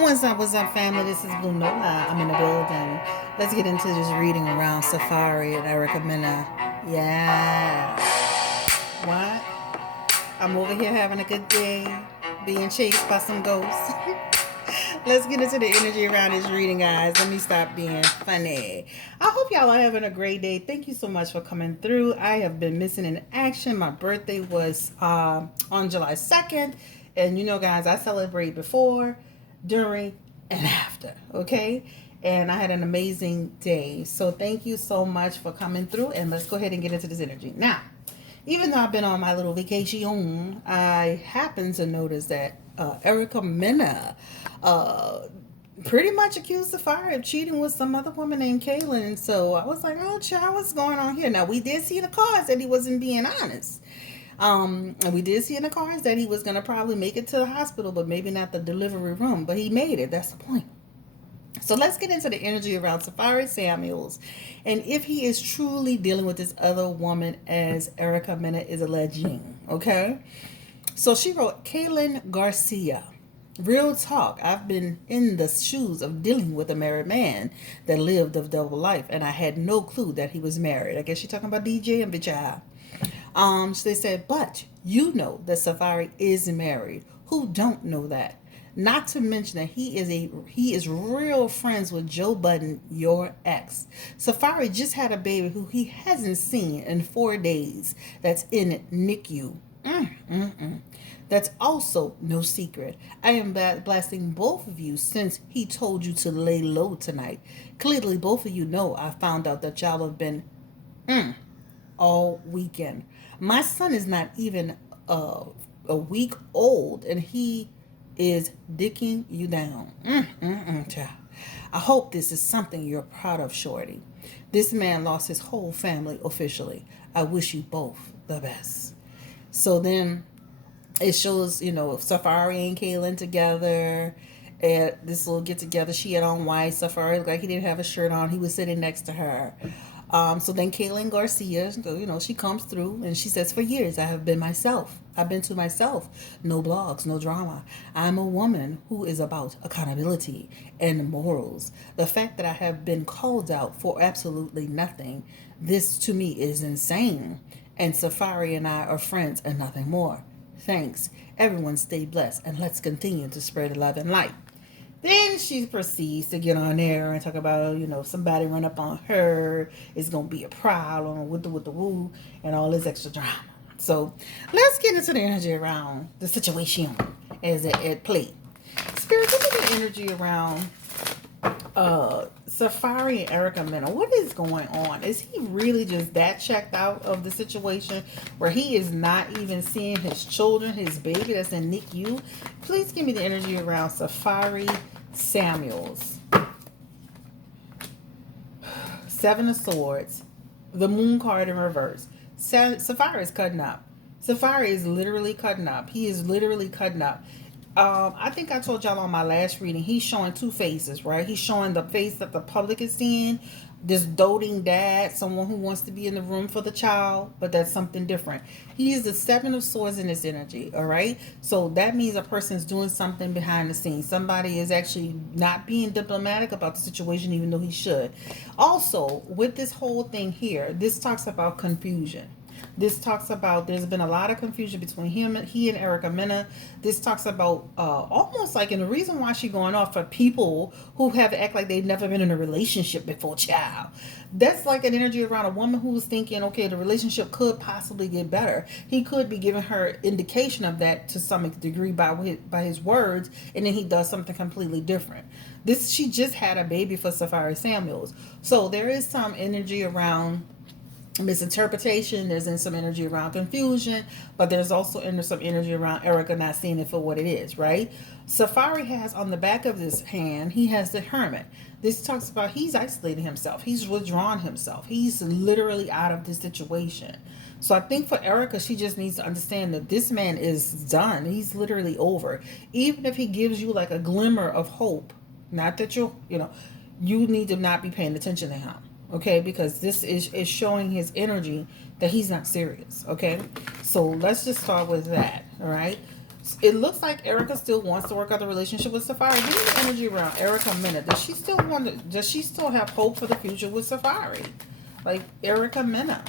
What's up, family? This is Blue Nola. I'm in the building. Let's get into this reading around Safaree and Erica Mena. Yeah. What? I'm over here having a good day, being chased by some ghosts. Let's get into the energy around this reading, guys. Let me stop being funny. I hope y'all are having a great day. Thank you so much for coming through. I have been missing in action. My birthday was on July 2nd. And you know, guys, I celebrate before, during, and after. Okay? And I had an amazing day. So thank you so much for coming through. And let's go ahead and get into this energy. Now, even though I've been on my little vacation, I happen to notice that Erica Mena pretty much accused Safaree of cheating with some other woman named Kaylin. And so I was like, oh, child, what's going on here? Now, we did see in the cards that he wasn't being honest. And we did see in the cards that he was going to probably make it to the hospital, but maybe not the delivery room. But he made it. That's the point. So let's get into the energy around Safaree Samuels and if he is truly dealing with this other woman as Erica Mena is alleging. Okay? So she wrote, Kaylin Garcia. Real talk. I've been in the shoes of dealing with a married man that lived a double life, and I had no clue that he was married. I guess she's talking about DJ and Vijay. So they said, but you know that Safaree is married. Who don't know that? Not to mention that he is real friends with Joe Budden, your ex. Safaree just had a baby who he hasn't seen in 4 days. That's in NICU. That's also no secret. I am blasting both of you since he told you to lay low tonight. Clearly, both of you know I found out that y'all have been all weekend. My son is not even a week old, and he is dicking you down. Child. I hope this is something you're proud of, Shorty. This man lost his whole family officially. I wish you both the best. So then it shows, Safaree and Kaylin together at this little get together. She had on white. Safaree looked like he didn't have a shirt on. He was sitting next to her. So then Kaylin Garcia, she comes through and she says, for years I have been myself. I've been to myself. No blogs, no drama. I'm a woman who is about accountability and morals. The fact that I have been called out for absolutely nothing, this to me is insane. And Safaree and I are friends and nothing more. Thanks. Everyone stay blessed and let's continue to spread love and light. Then she proceeds to get on there and talk about, if somebody run up on her, it's going to be a problem with the woo and all this extra drama. So let's get into the energy around the situation as it at play. Spirit, look at the energy around Safaree and Erica Mena. What is going on? Is he really just that checked out of the situation where he is not even seeing his children, his baby that's in NICU? Please give me the energy around Safaree Samuels. Seven of Swords. The Moon card in reverse. Safaree is cutting up. Safaree is literally cutting up. He is literally cutting up. I think I told y'all on my last reading, he's showing two faces, right? He's showing the face that the public is seeing, this doting dad, someone who wants to be in the room for the child, but that's something different. He is the Seven of Swords in this energy, all right? So that means a person is doing something behind the scenes. Somebody is actually not being diplomatic about the situation, even though he should. Also, with this whole thing here, this talks about confusion. This talks about there's been a lot of confusion between he and Erica Mena. This talks about almost like, and the reason why she's going off for people who have act like they've never been in a relationship before, child. That's like an energy around a woman who's thinking, okay, the relationship could possibly get better. He could be giving her indication of that to some degree by his words, and then he does something completely different. She just had a baby for Safaree Samuels. So there is some energy around misinterpretation, there's some energy around confusion, but there's also some energy around Erica not seeing it for what it is, right? Safaree has on the back of his hand, he has the Hermit. This talks about he's isolating himself, he's withdrawn himself, he's literally out of this situation. So I think for Erica, she just needs to understand that this man is done. He's literally over. Even if he gives you like a glimmer of hope, not that you need to not be paying attention to him. Okay, because this is showing his energy that he's not serious. Okay, so let's just start with that. All right, It looks like Erica still wants to work out the relationship with Safaree. Give me the energy around Erica Mena. Does she still want to, does she still have hope for the future with Safaree? Like Erica Mena.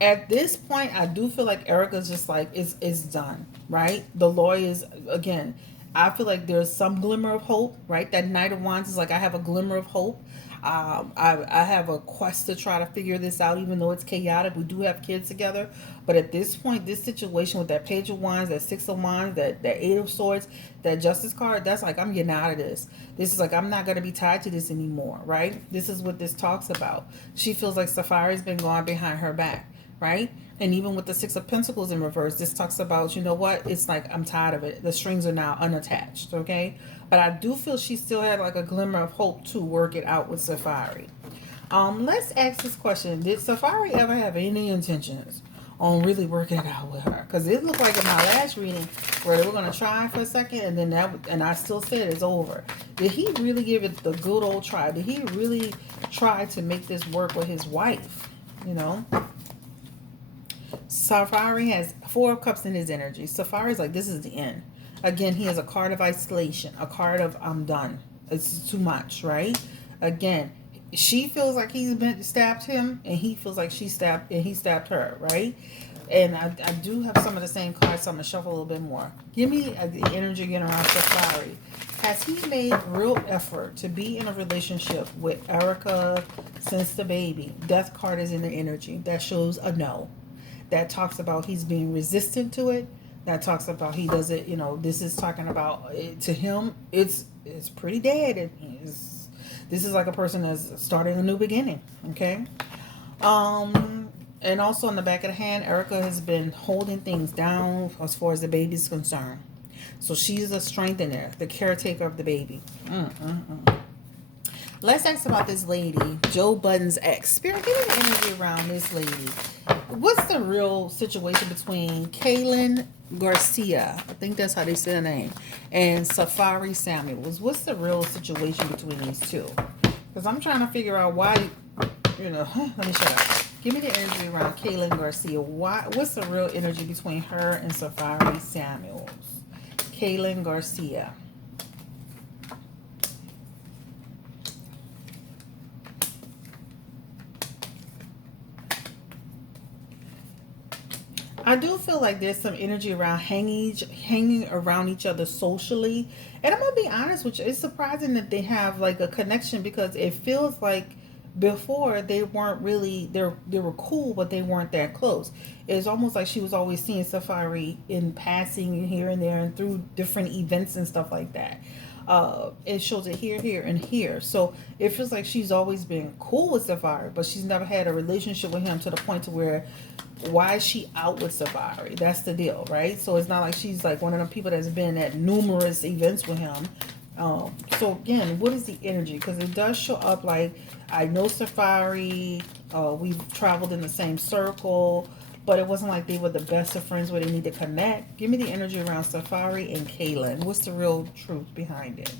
At this point, I do feel like Erica's just like it's done, right? The lawyers again. I feel like there's some glimmer of hope, right? That Knight of Wands is like I have a glimmer of hope. I have a quest to try to figure this out, even though it's chaotic. We do have kids together, but at this point, this situation with that Page of Wands, that Six of Wands, that Eight of Swords, that Justice card, that's like I'm getting out of this. This is like I'm not gonna be tied to this anymore, right? This is what this talks about. She feels like Safaree's been going behind her back, right? And even with the Six of Pentacles in reverse, this talks about, you know what? It's like, I'm tired of it. The strings are now unattached, okay? But I do feel she still had like a glimmer of hope to work it out with Safaree. Let's ask this question. Did Safaree ever have any intentions on really working it out with her? Because it looked like in my last reading where they were going to try for a second and then and I still said it's over. Did he really give it the good old try? Did he really try to make this work with his wife? You know? Safaree has Four of Cups in his energy. Safaree's like, this is the end. Again, he has a card of isolation, a card of I'm done. It's too much, right? Again, she feels like he's been stabbed him, and he feels like he stabbed her, right? And I do have some of the same cards, so I'm gonna shuffle a little bit more. Give me the energy again around Safaree. Has he made real effort to be in a relationship with Erica since the baby? Death card is in the energy. That shows a no. That talks about he's being resistant to it. That talks about he doesn't, you know, this is talking about, to him, it's pretty dead. This is like a person that's starting a new beginning, okay? And also on the back of the hand, Erica has been holding things down as far as the baby's concerned. So she's a strengthener, the caretaker of the baby. Let's ask about this lady, Joe Budden's ex. Spirit, give me the energy around this lady. What's the real situation between Kaylin Garcia, I think that's how they say her name, and Safaree Samuels? What's the real situation between these two? Because I'm trying to figure out why, you know, let me shut up. Give me the energy around Kaylin Garcia. What's the real energy between her and Safaree Samuels? Kaylin Garcia. I do feel like there's some energy around hanging around each other socially. And I'm going to be honest with you, it's surprising that they have like a connection, because it feels like before they weren't really, they were cool, but they weren't that close. It's almost like she was always seeing Safaree in passing here and there and through different events and stuff like that. It shows it here, and here. So it feels like she's always been cool with Safaree, but she's never had a relationship with him to the point to where, why is she out with Safaree? That's the deal, right? So it's not like she's like one of the people that's been at numerous events with him. So again, what is the energy? Because it does show up like, I know Safaree, we've traveled in the same circle, but it wasn't like they were the best of friends where they need to connect. Give me the energy around Safaree and Kaylin. What's the real truth behind it?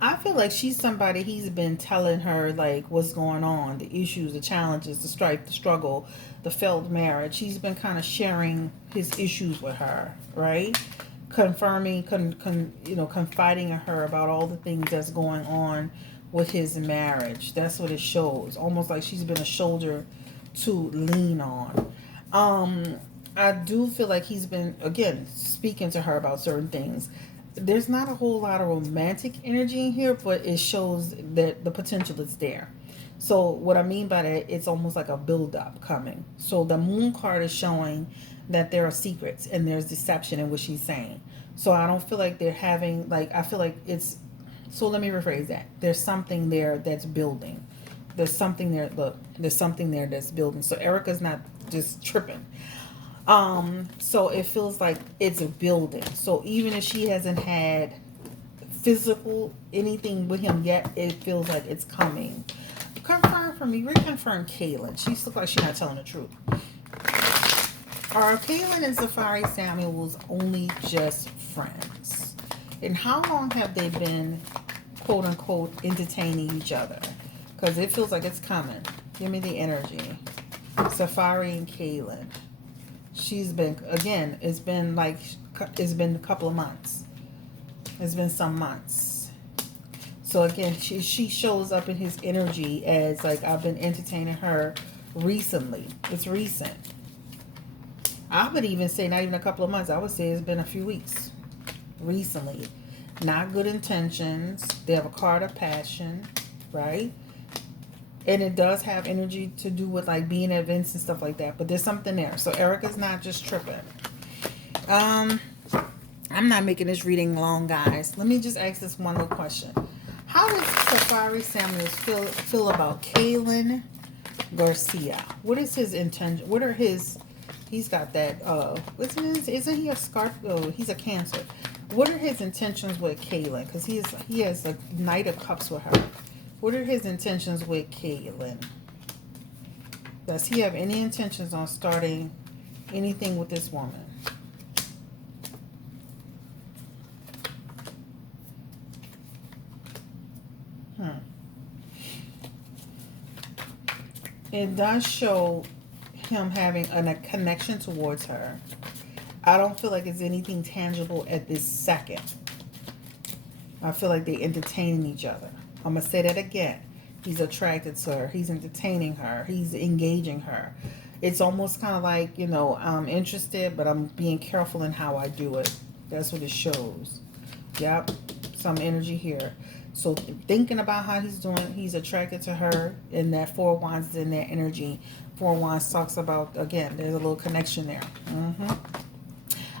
I feel like she's somebody he's been telling her like what's going on, the issues, the challenges, the strife, the struggle, the failed marriage. He's been kind of sharing his issues with her, right? Confirming, confiding in her about all the things that's going on with his marriage. That's what it shows. Almost like she's been a shoulder to lean on. I do feel like he's been, again, speaking to her about certain things. There's not a whole lot of romantic energy in here, but it shows that the potential is there. So what I mean by that, it's almost like a build-up coming. So the moon card is showing that there are secrets and there's deception in what she's saying. So I don't feel like they're having, like, I feel like it's, so let me rephrase that. There's something there that's building. There's something there, look, there's something there that's building. So Erica's not just tripping. So it feels like it's a building. So even if she hasn't had physical anything with him yet, it feels like it's coming. Confirm for me, reconfirm Kaylin. She looks like she's not telling the truth. Are Kaylin and Safaree Samuels only just friends? And how long have they been, quote unquote, entertaining each other? Because it feels like it's coming. Give me the energy. Safaree and Kaylin. She's been, again, it's been a couple of months. It's been some months. So again, she shows up in his energy as like, I've been entertaining her recently. It's recent. I would even say not even a couple of months. I would say it's been a few weeks. Recently. Not good intentions. They have a card of passion. Right? And it does have energy to do with like being at events and stuff like that. But there's something there. So Erica's not just tripping. I'm not making this reading long, guys. Let me just ask this one little question. How does Safaree Samuels feel about Kaylin Garcia? What is his intention? What are his... He's got that... Isn't he a Scorpio? Oh, he's a Cancer. What are his intentions with Kaylin? Because he has a Knight of Cups with her. What are his intentions with Kaylin? Does he have any intentions on starting anything with this woman? It does show him having a connection towards her. I don't feel like it's anything tangible at this second. I feel like they're entertaining each other. I'm going to say that again. He's attracted to her. He's entertaining her. He's engaging her. It's almost kind of like, you know, I'm interested, but I'm being careful in how I do it. That's what it shows. Yep. Some energy here. So thinking about how he's doing, he's attracted to her, and that Four of Wands is in that energy. Four of Wands talks about, again, there's a little connection there.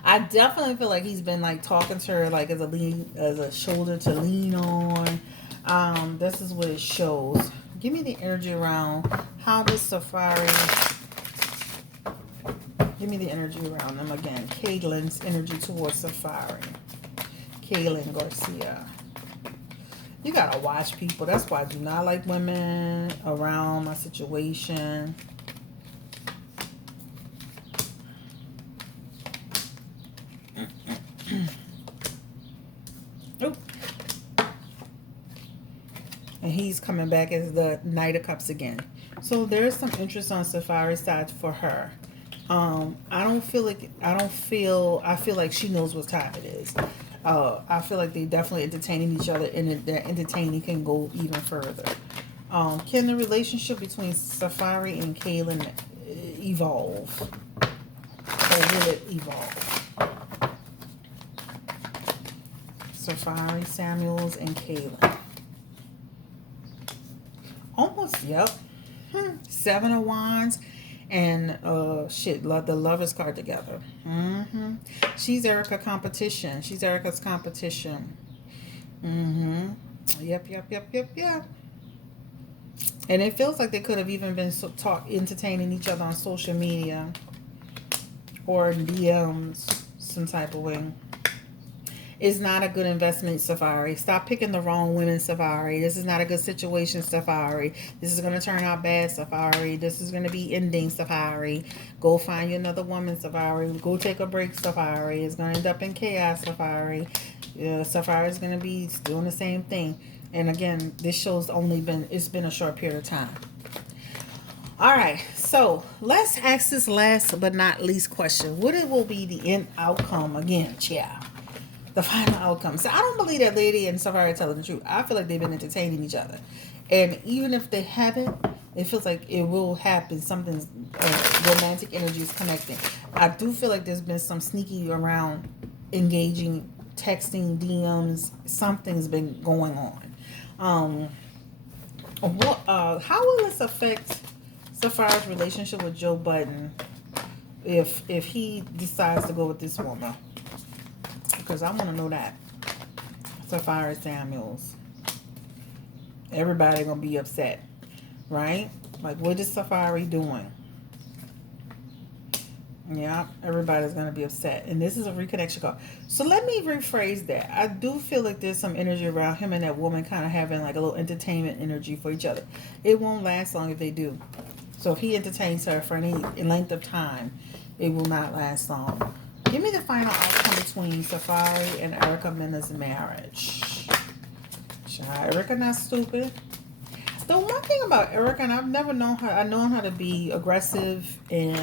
I definitely feel like he's been like talking to her like as a shoulder to lean on. This is what it shows. Give me the energy around how does Safaree... Give me the energy around them again. Kaylin's energy towards Safaree. Kaylin Garcia. You gotta watch people. That's why I do not like women around my situation. Oh. And he's coming back as the Knight of Cups again. So there's some interest on Safaree's side for her. I feel like she knows what time it is. I feel like they definitely entertaining each other, and that entertaining can go even further. Can the relationship between Safaree and Kaylin evolve? Or will it evolve? Safaree Samuels and Kaylin. Almost, yep. 7 of Wands and the Lovers card together. She's Erica's competition. She's Erica's competition. Yep. And it feels like they could have even been entertaining each other on social media or DMs some type of way. It's not a good investment, Safaree. Stop picking the wrong women, Safaree. This is not a good situation, Safaree. This is going to turn out bad, Safaree. This is going to be ending, Safaree. Go find you another woman, Safaree. Go take a break, Safaree. It's going to end up in chaos, Safaree. Safaree is going to be doing the same thing. And again, this show's it's been a short period of time. All right, so let's ask this last but not least question. What will be the end outcome again, child? The final outcome. So I don't believe that lady and Safaree are telling the truth. I feel like they've been entertaining each other. And even if they haven't, it feels like it will happen. Something's romantic energy is connecting. I do feel like there's been some sneaky around engaging, texting, DMs. Something's been going on. How will this affect Safaree's relationship with Joe Budden if he decides to go with this woman? Because I want to know that. Safaree Samuels. Everybody gonna be upset, right? Like, what is Safaree doing? Yeah, everybody's gonna be upset. And this is a reconnection card. So let me rephrase that. I do feel like there's some energy around him and that woman kind of having like a little entertainment energy for each other. It won't last long if they do. So if he entertains her for any length of time, it will not last long. Give me the final outcome between Safaree and Erica Mena's marriage. Child, Erica not stupid. The one thing about Erica, and I've never known her, I've known her to be aggressive and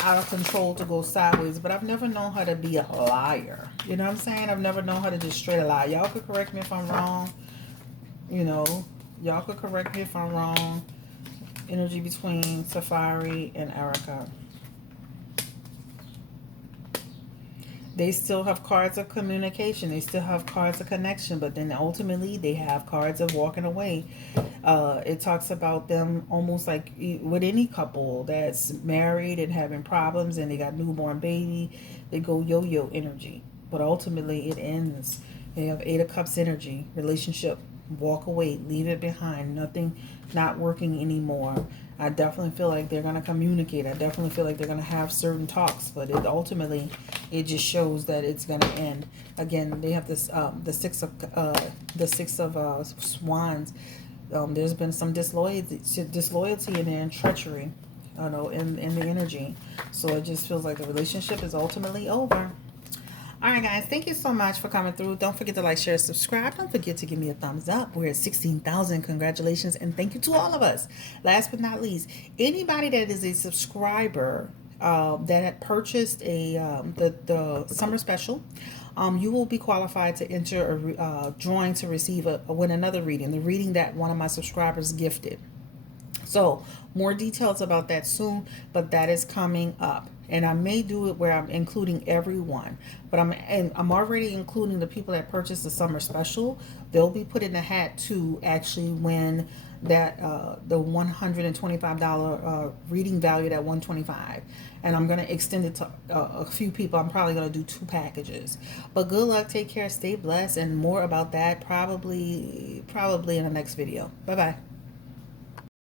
out of control to go sideways, but I've never known her to be a liar. You know what I'm saying? I've never known her to just straight lie. Y'all could correct me if I'm wrong. You know, y'all could correct me if I'm wrong. Energy between Safaree and Erica. They still have cards of communication. They still have cards of connection, but then ultimately they have cards of walking away. It talks about them almost like with any couple that's married and having problems and they got newborn baby. They go yo-yo energy, but ultimately it ends. They have 8 of Cups energy. Relationship, walk away, leave it behind. Nothing, not working anymore. I definitely feel like they're going to communicate. I definitely feel like they're going to have certain talks, but it ultimately, it just shows that it's going to end. Again, they have this, the six of Swands. There's been some disloyalty in there and treachery, you know, in the energy. So it just feels like the relationship is ultimately over. All right, guys, thank you so much for coming through. Don't forget to like, share, subscribe. Don't forget to give me a thumbs up. We're at 16,000. Congratulations, and thank you to all of us. Last but not least, anybody that is a subscriber that had purchased the summer special, you will be qualified to enter a drawing to receive win another reading, the reading that one of my subscribers gifted. So more details about that soon, but that is coming up. And I may do it where I'm including everyone, but I'm already including the people that purchased the summer special. They'll be put in the hat to actually win that the $125 reading value at $125, and I'm going to extend it to a few people. I'm probably going to do 2 packages, but good luck, take care, stay blessed, and more about that probably in the next video. Bye bye.